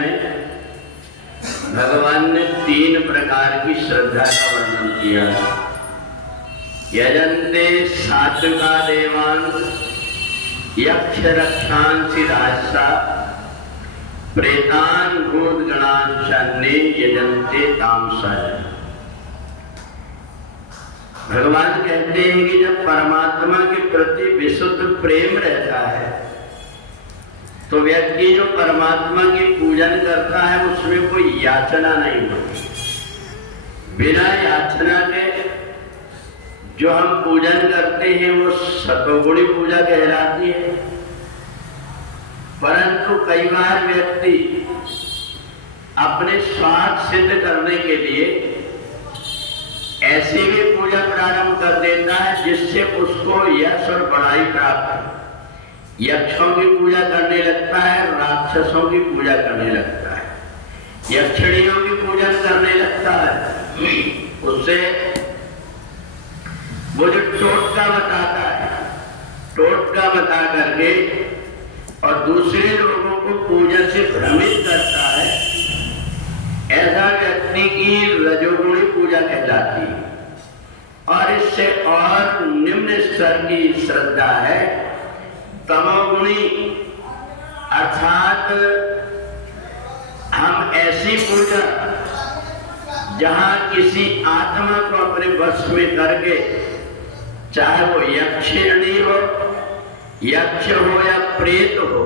में भगवान ने 3 प्रकार की श्रद्धा का वर्णन किया। यजन्ते सात्विका देवान् यक्ष रक्षांसि राजसा प्रेतान् भूतगणान् चान्ये यजन्ते तामसा। भगवान कहते हैं कि जब परमात्मा के प्रति विशुद्ध प्रेम रहता है तो व्यक्ति जो परमात्मा की पूजन करता है उसमें कोई याचना नहीं होती। बिना याचना के जो हम पूजन करते हैं वो सतोगुणी पूजा कहलाती है। परंतु कई बार व्यक्ति अपने स्वार्थ सिद्ध करने के लिए ऐसी भी पूजा प्रारंभ कर देता है जिससे उसको यश और बड़ाई प्राप्त हो। यक्षों की पूजा करने लगता है, राक्षसों की पूजा करने लगता है, यक्षिणियों की पूजा करने लगता है। उससे वो जो टोटका बताता है, टोटका बता करके और दूसरे लोगों को पूजा से भ्रमित करता है, ऐसा व्यक्ति की रजोगुणी पूजा कहलाती है। और इससे और निम्न स्तर की श्रद्धा है तमोगुणी, अर्थात हम ऐसी पूजा जहां किसी आत्मा को अपने वश में करके, चाहे वो यक्षिणी हो, यक्ष हो या प्रेत हो,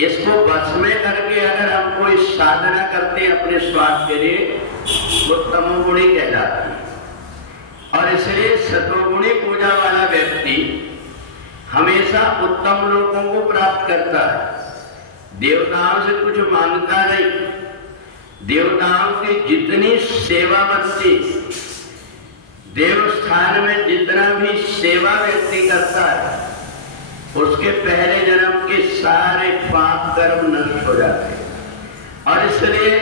इसको वश में करके अगर हम कोई साधना करते हैं अपने स्वार्थ के लिए, वो तमोगुणी कहलाती है। और इसलिए सतोगुणी पूजा वाला व्यक्ति हमेशा उत्तम लोगों को प्राप्त करता है। देवताओं से कुछ मांगता नहीं। देवताओं की जितनी सेवा बनती, देवस्थान में जितना भी सेवा व्यक्ति करता है, उसके पहले जन्म के सारे पाप कर्म नष्ट हो जाते हैं। और इसलिए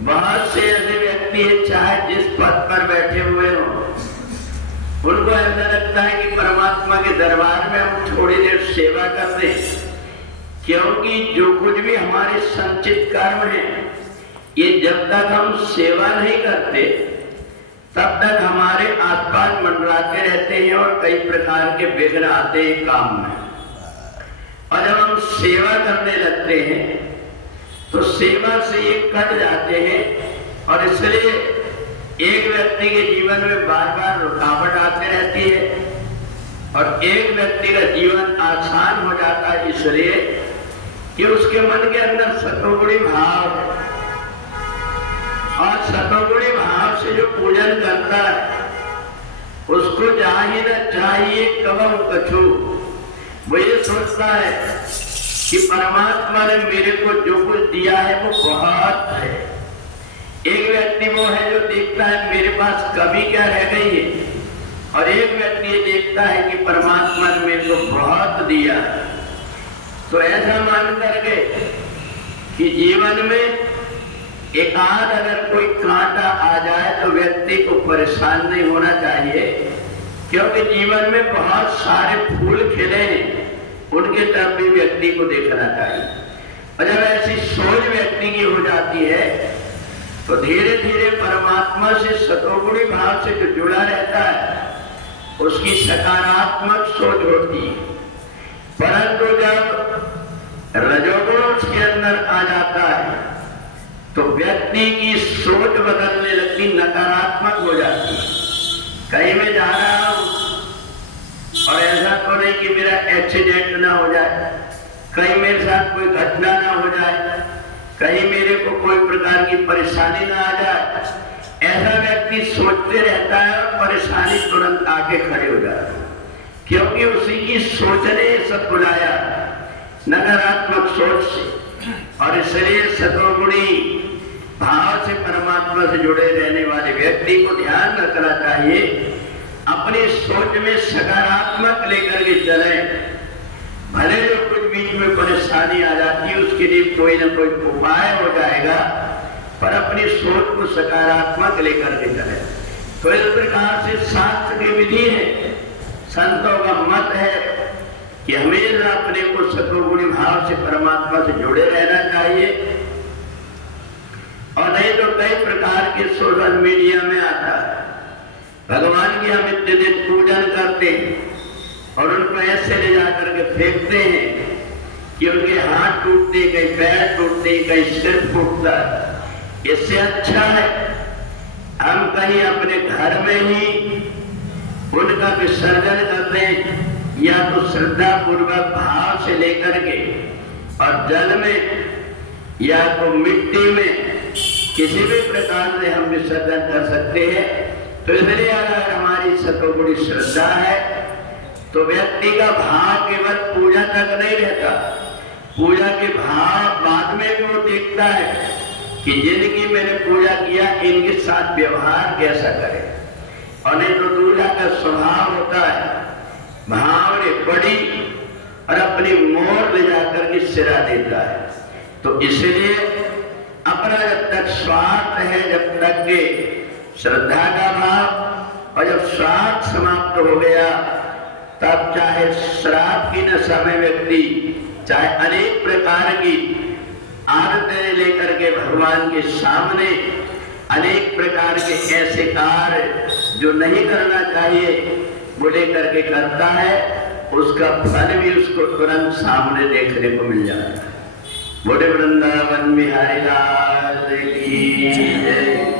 बहुत से ऐसे व्यक्ति हैं, चाहे जिस पद पर बैठे हुए हों, उनको ऐसा लगता है कि परमात्मा के दरबार में हम थोड़ी देर सेवा कर दें, क्योंकि जो कुछ भी हमारे संचित कर्म है, ये जब तक हम सेवा नहीं करते तब तक हमारे आसपास मंडराते रहते हैं और कई प्रकार के विघ्न आते हैं काम में। और जब हम सेवा करने लगते हैं तो सेवा से ये कट जाते हैं। और इसलिए एक व्यक्ति के जीवन में बार बार रुकावट आती रहती है और एक व्यक्ति का जीवन आसान हो जाता है, इसलिए कि उसके मन के अंदर सतोगुणी भाव है। और सतोगुणी भाव से जो पूजन करता है उसको चाहिए न चाहिए कवम कछु। वो ये सोचता है कि परमात्मा ने मेरे को जो कुछ दिया है वो बहुत है। एक व्यक्ति वो है जो देखता है मेरे पास कमी क्या रह गई है, और एक व्यक्ति ये देखता है कि परमात्मा ने मेरे को बहुत दिया। तो ऐसा मान करके कि जीवन में एक आध अगर कोई कांटा आ जाए तो व्यक्ति को परेशान नहीं होना चाहिए, क्योंकि जीवन में बहुत सारे फूल खिले हैं, उनके तरफ भी व्यक्ति को देखना चाहिए। और जब ऐसी सोच व्यक्ति की हो जाती है तो धीरे धीरे परमात्मा से सतोगुणी भाव से जो जुड़ा रहता है उसकी सकारात्मक सोच होती है। परंतु जब रजोगुण उसके अंदर आ जाता है तो व्यक्ति की सोच बदलने लगती, नकारात्मक हो जाती है। कहीं मैं जा रहा हूं और ऐसा तो नहीं कि मेरा एक्सीडेंट ना हो जाए, कहीं मेरे साथ कोई घटना ना हो जाए, कहीं मेरे को कोई प्रकार की परेशानी ना आ जाए, ऐसा व्यक्ति सोचते रहता है और परेशानी तुरंत आके खड़े हो जाती है, क्योंकि उसी की सोच ने सब बुलाया नकारात्मक सोच से। और इसलिए सतोगुणी भाव से परमात्मा से जुड़े रहने वाले व्यक्ति को ध्यान रखना चाहिए, अपनी सोच में सकारात्मक लेकर के चले। भले जो कुछ बीच में परेशानी आ जाती है उसके लिए कोई ना कोई उपाय हो जाएगा, पर अपनी सोच को सकारात्मक लेकर के चले। तो इस प्रकार से शास्त्र की विधि है, संतों का मत है कि हमेशा अपने को सतोगुणी भाव से परमात्मा से जुड़े रहना चाहिए। मीडिया में आता है। भगवान की हम इतने दिन पूजन करते हैं और उनको ऐसे ले जाकर के फेंकते हैं कि उनके हाथ टूटते, कहीं पैर टूटते, कहीं सिर फूटता है। इससे अच्छा है हम कहीं अपने घर में ही उनका विसर्जन कर दें, या तो श्रद्धा पूर्वक भाव से लेकर के और जल में या तो मिट्टी में किसी भी प्रकार से हम विसर्जन कर सकते हैं। तो इसलिए अगर हमारी सतोगुणी श्रद्धा है तो व्यक्ति का भाव केवल पूजा तक नहीं रहता, पूजा के भाव बाद में भी वो देखता है कि जिनकी मैंने पूजा किया इनके साथ व्यवहार कैसा करे। और नहीं तो दूल्हा का स्वभाव होता है भाव ने बड़ी और अपनी मोर ले जाकर के सिरा देता है। तो इसलिए अपना जब तक स्वार्थ है, जब तक के श्रद्धा का भाव, और जब स्वार्थ समाप्त हो गया तब चाहे शराब की नशा में व्यक्ति, चाहे अनेक प्रकार की आदतें लेकर के भगवान के सामने अनेक प्रकार के ऐसे कार्य जो नहीं करना चाहिए वो लेकर के करता है, उसका फल भी उसको तुरंत सामने देखने को मिल जाता है। बोले वृंदावन बिहारी लाल की जय।